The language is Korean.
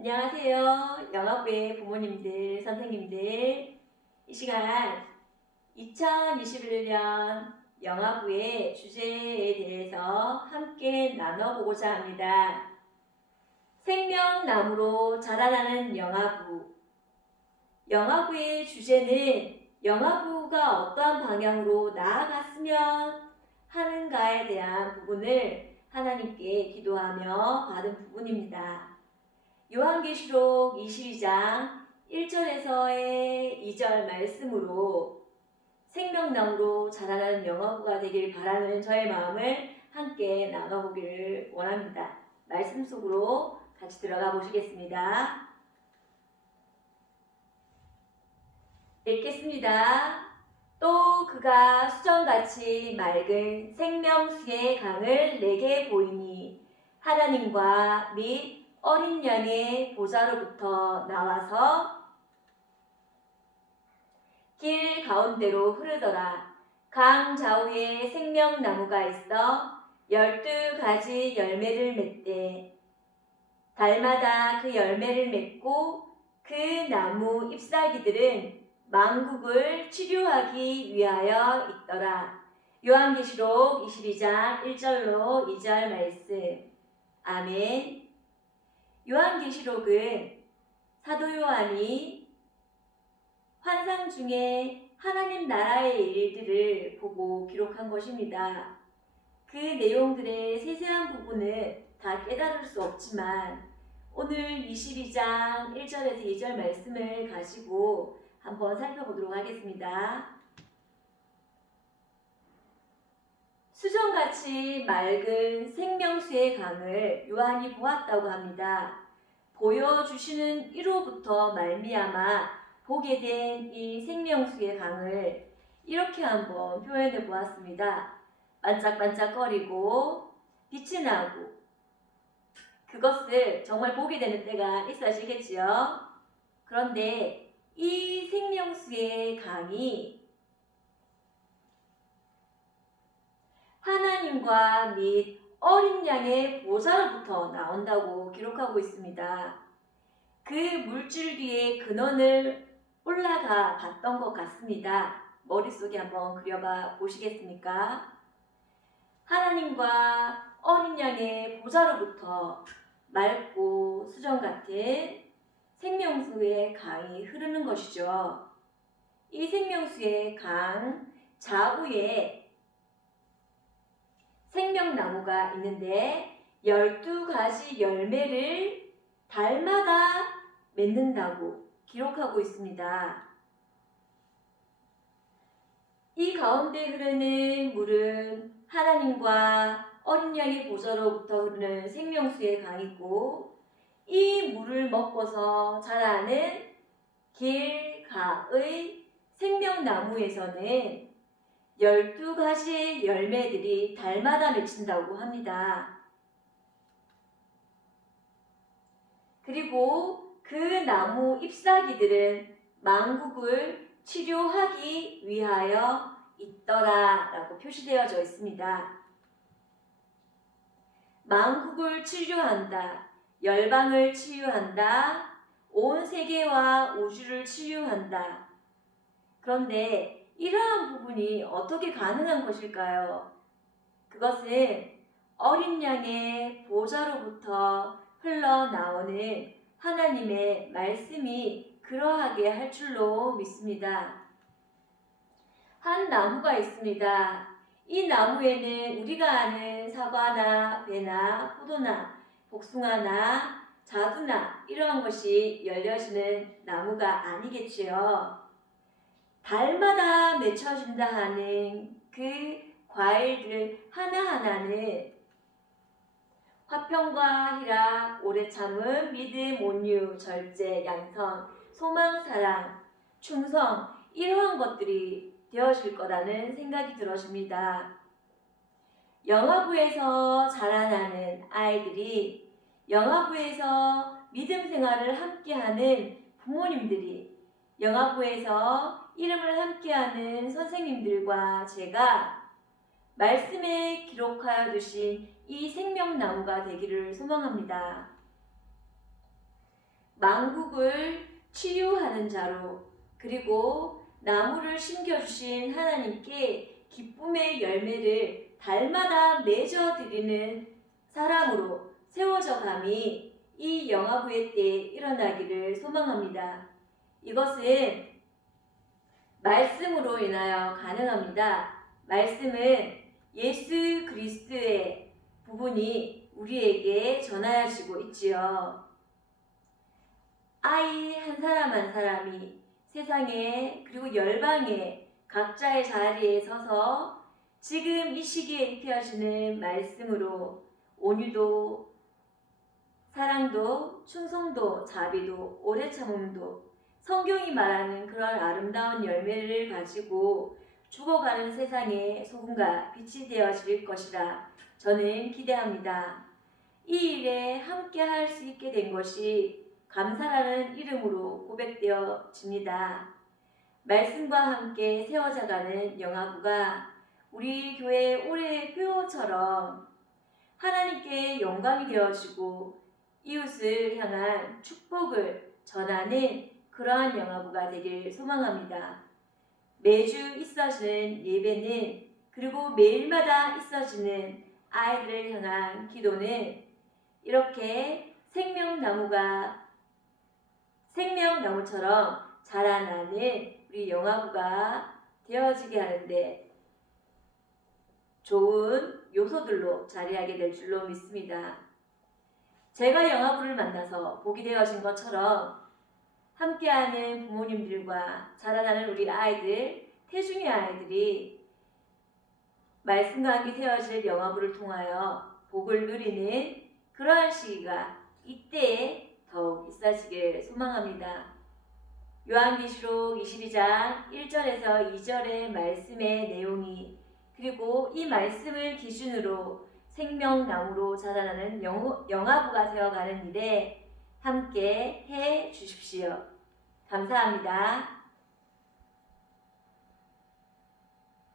안녕하세요. 영화부의 부모님들, 선생님들. 이 시간 2021년 영화부의 주제에 대해서 함께 나눠보고자 합니다. 생명나무로 자라나는 영화부. 영화부의 주제는 영화부가 어떠한 방향으로 나아갔으면 하는가에 대한 부분을 하나님께 기도하며 받은 부분입니다. 요한계시록 22장 1절에서의 2절 말씀으로 생명나무로 자라나는 영화부가 되길 바라는 저의 마음을 함께 나눠보기를 원합니다. 말씀 속으로 같이 들어가 보시겠습니다. 읽겠습니다. 또 그가 수정같이 맑은 생명수의 강을 내게 보이니 하나님과 및 어린 양의 보좌로부터 나와서 길 가운데로 흐르더라. 강 좌우에 생명나무가 있어 열두 가지 열매를 맺대. 달마다 그 열매를 맺고 그 나무 잎사귀들은 망국을 치료하기 위하여 있더라. 요한계시록 22장 1절로 2절 말씀. 아멘. 요한계시록은 사도 요한이 환상 중에 하나님 나라의 일들을 보고 기록한 것입니다. 그 내용들의 세세한 부분은 다 깨달을 수 없지만 오늘 22장 1절에서 2절 말씀을 가지고 한번 살펴보도록 하겠습니다. 수정같이 맑은 생명수의 강을 요한이 보았다고 합니다. 보여주시는 이로부터 말미암아 보게 된 이 생명수의 강을 이렇게 한번 표현해 보았습니다. 반짝반짝거리고 빛이 나고 그것을 정말 보게 되는 때가 있어지겠지요. 그런데 이 생명수의 강이 하나님과 및 어린 양의 보좌로부터 나온다고 기록하고 있습니다. 그 뒤에 근원을 올라가 봤던 것 같습니다. 머릿속에 한번 그려봐 보시겠습니까? 하나님과 어린 양의 보좌로부터 맑고 수정 같은 생명수의 강이 흐르는 것이죠. 이 생명수의 강 좌우에 생명나무가 있는데 12가지 열매를 달마다 맺는다고 기록하고 있습니다. 이 가운데 흐르는 물은 하나님과 어린 양의 보좌로부터 흐르는 생명수의 강이고 이 물을 먹고서 자라는 길가의 생명나무에서는 12가지의 열매들이 달마다 맺힌다고 합니다. 그리고 그 나무 잎사귀들은 망국을 치료하기 위하여 있더라 라고 표시되어져 있습니다. 망국을 치료한다. 열방을 치유한다. 온 세계와 우주를 치유한다. 그런데 이러한 부분이 어떻게 가능한 것일까요? 그것은 어린 양의 보좌로부터 흘러나오는 하나님의 말씀이 그러하게 할 줄로 믿습니다. 한 나무가 있습니다. 이 나무에는 우리가 아는 사과나 배나 포도나 복숭아나 자두나 이러한 것이 열려지는 나무가 아니겠지요. 달마다 맺혀진다 하는 그 과일들 하나하나는 화평과 희락, 오래 참음, 믿음, 온유, 절제, 양선, 소망, 사랑, 충성 이러한 것들이 되어질 거라는 생각이 들어집니다. 영화부에서 자라나는 아이들이 영화부에서 믿음 생활을 함께하는 부모님들이 영화부에서 이름을 함께하는 선생님들과 제가 말씀에 기록하여 두신 이 생명나무가 되기를 소망합니다. 망국을 치유하는 자로 그리고 나무를 심겨주신 하나님께 기쁨의 열매를 달마다 맺어드리는 사람으로 세워져 감이 이 영화부의 때에 일어나기를 소망합니다. 이것은 말씀으로 인하여 가능합니다. 말씀은 예수 그리스도의 부분이 우리에게 전하여지고 있지요. 아이 한 사람 한 사람이 세상에 그리고 열방에 각자의 자리에 서서 지금 이 시기에 입혀지는 말씀으로 온유도 사랑도 충성도 자비도 오래 참음도 성경이 말하는 그런 아름다운 열매를 가지고 죽어가는 세상에 소금과 빛이 되어질 것이라 저는 기대합니다. 이 일에 함께 할 수 있게 된 것이 감사라는 이름으로 고백되어집니다. 말씀과 함께 세워져가는 영화부가 우리 교회 올해의 표처럼 하나님께 영광이 되어지고 이웃을 향한 축복을 전하는 그러한 영화부가 되길 소망합니다. 매주 있어지는 예배는 그리고 매일마다 있어지는 아이들을 향한 기도는 이렇게 생명나무가 생명나무처럼 자라나는 우리 영화부가 되어지게 하는데 좋은 요소들로 자리하게 될 줄로 믿습니다. 제가 영화부를 만나서 복이 되어진 것처럼 함께하는 부모님들과 자라나는 우리 아이들, 태중의 아이들이 말씀과 함께 세워질 영화부를 통하여 복을 누리는 그러한 시기가 이때에 더욱 있어지길 소망합니다. 요한계시록 22장 1절에서 2절의 말씀의 내용이 그리고 이 말씀을 기준으로 생명나무로 자라나는 영, 영화부가 되어가는 일에 함께 해 주십시오. 감사합니다.